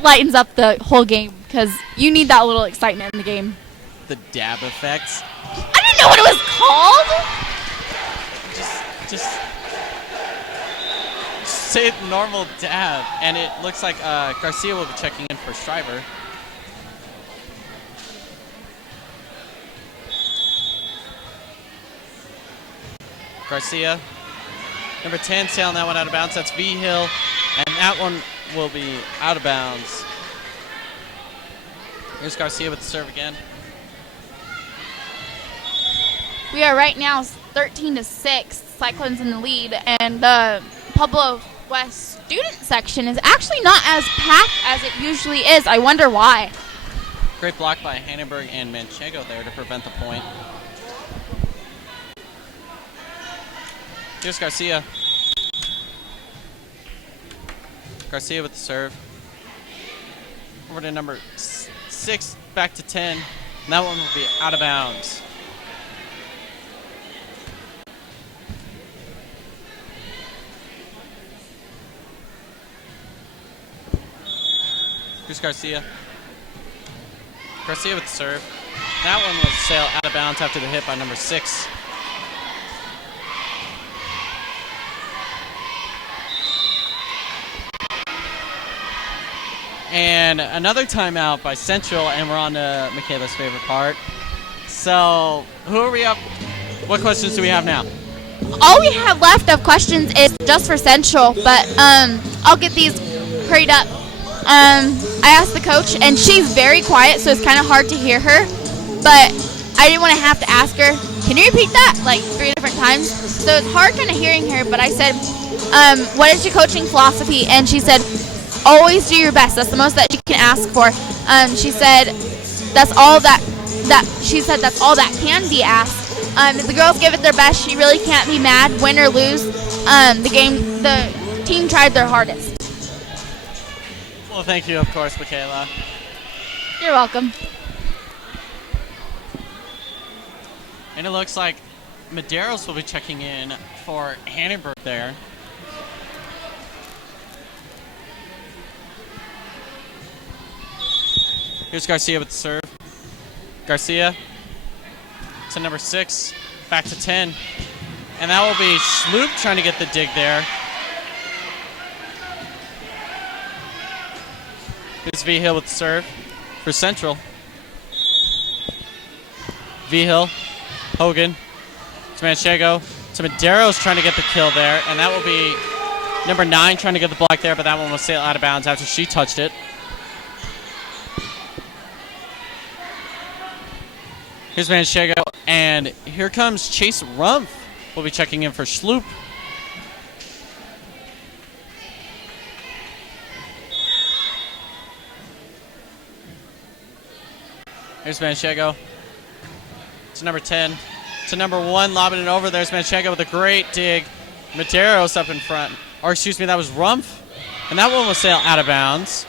lightens up the whole game, because you need that little excitement in the game. The dab effect. I didn't know what it was called! Just say normal dab, and it looks like Garcia will be checking in for Shriver. Garcia, number 10, sailing that one out of bounds. That's V-Hill, and that one will be out of bounds. Here's Garcia with the serve again. We are right now 13-6, Cyclones in the lead, and the Pueblo West student section is actually not as packed as it usually is. I wonder why. Great block by Hannenberg and Manchego there to prevent the point. Here's Garcia. Garcia with the serve. Over to number 6, back to 10. And that one will be out of bounds. Here's Garcia. Garcia with the serve. That one will sail out of bounds after the hit by number 6. And another timeout by Central, and we're on to Michaela's favorite part. So, who are we up? What questions do we have now? All we have left of questions is just for Central, but I'll get these hurried up. I asked the coach, and she's very quiet, so it's kind of hard to hear her. But I didn't want to have to ask her, can you repeat that? Like 3 different times. So it's hard kind of hearing her, but I said, what is your coaching philosophy? And she said, always do your best. That's the most that you can ask for. She said that's all that that's all that can be asked. The girls give it their best. She really can't be mad, win or lose. The team tried their hardest. Well, thank you, of course, Michaela. You're welcome. And it looks like Medeiros will be checking in for Hannenberg there. Here's Garcia with the serve. Garcia to number 6, back to 10. And that will be Schloop trying to get the dig there. Here's V-Hill with the serve for Central. V-Hill, Hogan, to Manchego, to Medeiros trying to get the kill there. And that will be number 9 trying to get the block there, but that one was sailed out of bounds after she touched it. Here's Manchego, and here comes Chase Rumpf. We'll be checking in for Schloop. Here's Manchego to number 10. To number 1, lobbing it over. There's Manchego with a great dig. Medeiros up in front. Or excuse me, that was Rumpf. And that one was sailed out of bounds.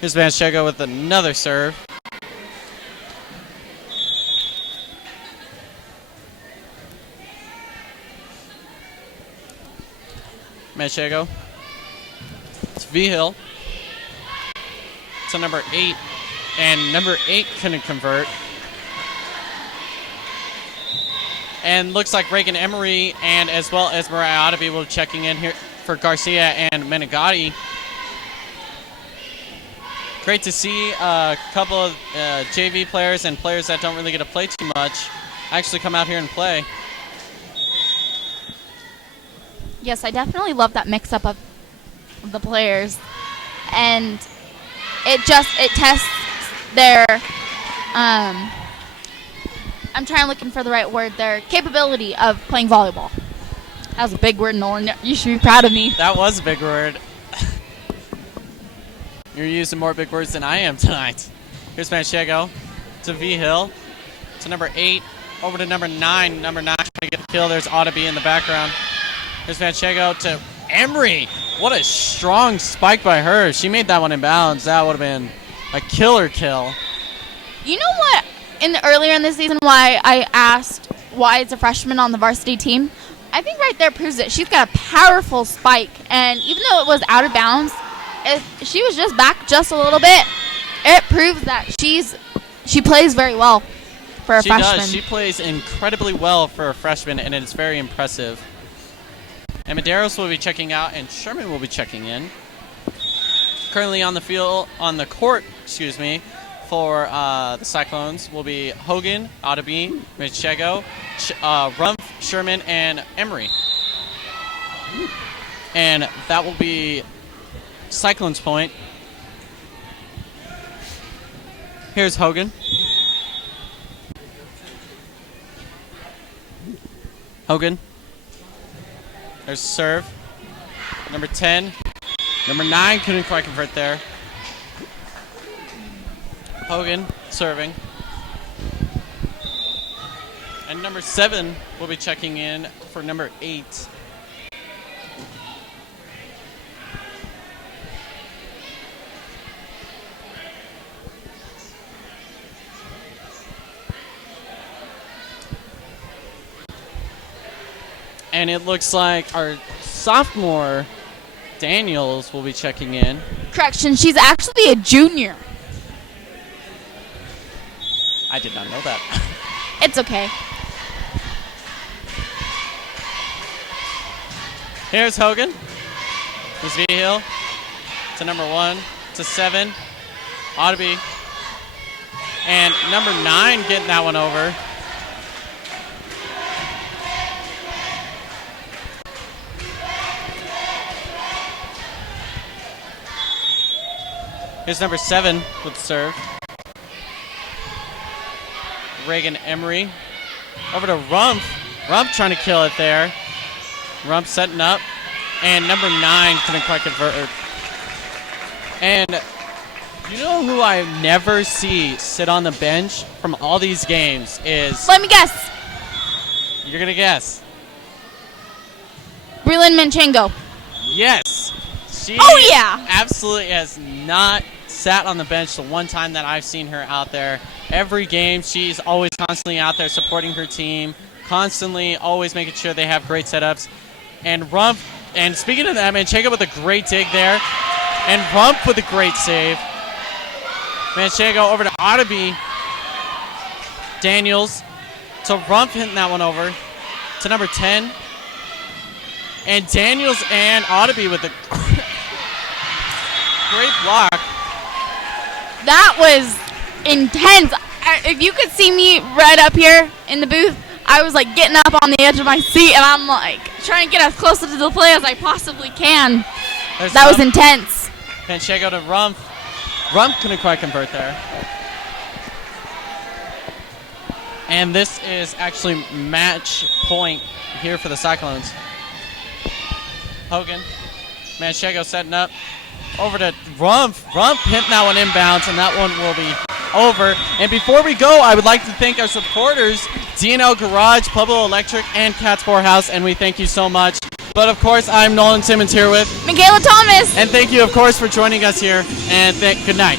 Here's Manchego with another serve. Manchego. It's V-Hill. To number 8. And number 8 couldn't convert. And looks like Reagan Emery and as well as Mariah Otteby will be checking in here for Garcia and Menegatti. Great to see a couple of JV players and players that don't really get to play too much actually come out here and play. Yes, I definitely love that mix-up of the players. And it tests their, I'm looking for the right word, their capability of playing volleyball. That was a big word, Nolan. You should be proud of me. That was a big word. You're using more big words than I am tonight. Here's Manchego to V-Hill, to number 8, over to number 9. Number 9 trying to get the kill. There's Otteby in the background. Here's Manchego to Emery. What a strong spike by her. She made that one in bounds. That would have been a killer kill. You know what? Earlier in the season, why I asked why it's a freshman on the varsity team? I think right there proves it. She's got a powerful spike, and even though it was out of bounds, if she was just back just a little bit, it proves that she plays very well for a freshman. She does. She plays incredibly well for a freshman, and it is very impressive. And Medeiros will be checking out, and Sherman will be checking in. Currently on the court, for the Cyclones will be Hogan, Otteby, Manchego, Rumpf, Sherman, and Emery. And that will be Cyclones point. Here's Hogan. Hogan. There's serve. Number 10. Number 9 couldn't quite convert there. Hogan serving. And number 7 will be checking in for number 8. And it looks like our sophomore, Daniels, will be checking in. Correction, she's actually a junior. I did not know that. It's okay. Here's Hogan. Here's V-Hill to number 1, to 7. Otteby. And number 9 getting that one over. Here's number 7 with the serve. Reagan Emery. Over to Rumpf. Rumpf trying to kill it there. Rumpf setting up. And number 9 couldn't quite convert. And you know who I never see sit on the bench from all these games is... Let me guess. You're going to guess. Breland Manchengo. Yes. She Oh, yeah. absolutely has not sat on the bench the one time that I've seen her out there. Every game, she's always constantly out there supporting her team, constantly always making sure they have great setups. And Rumpf, and speaking of that, Manchengo with a great dig there, and Rumpf with a great save. Manchengo over to Otterby. Daniels to Rumpf hitting that one over to number 10. And Daniels and Otterby with a great block. That was intense. If you could see me right up here in the booth, I was like getting up on the edge of my seat, and I'm like trying to get as close to the play as I possibly can. That was intense. Manchengo to Rumpf. Rumpf couldn't quite convert there. And this is actually match point here for the Cyclones. Hogan. Manchengo setting up. Over to Rumpf. Rumpf hitting that one inbounds, and that one will be over. And before we go, I would like to thank our supporters, D&L Garage, Pueblo Electric, and Cat's House, and we thank you so much. But of course, I'm Nolan Simmons here with Michaela Thomas. And thank you, of course, for joining us here, and good night.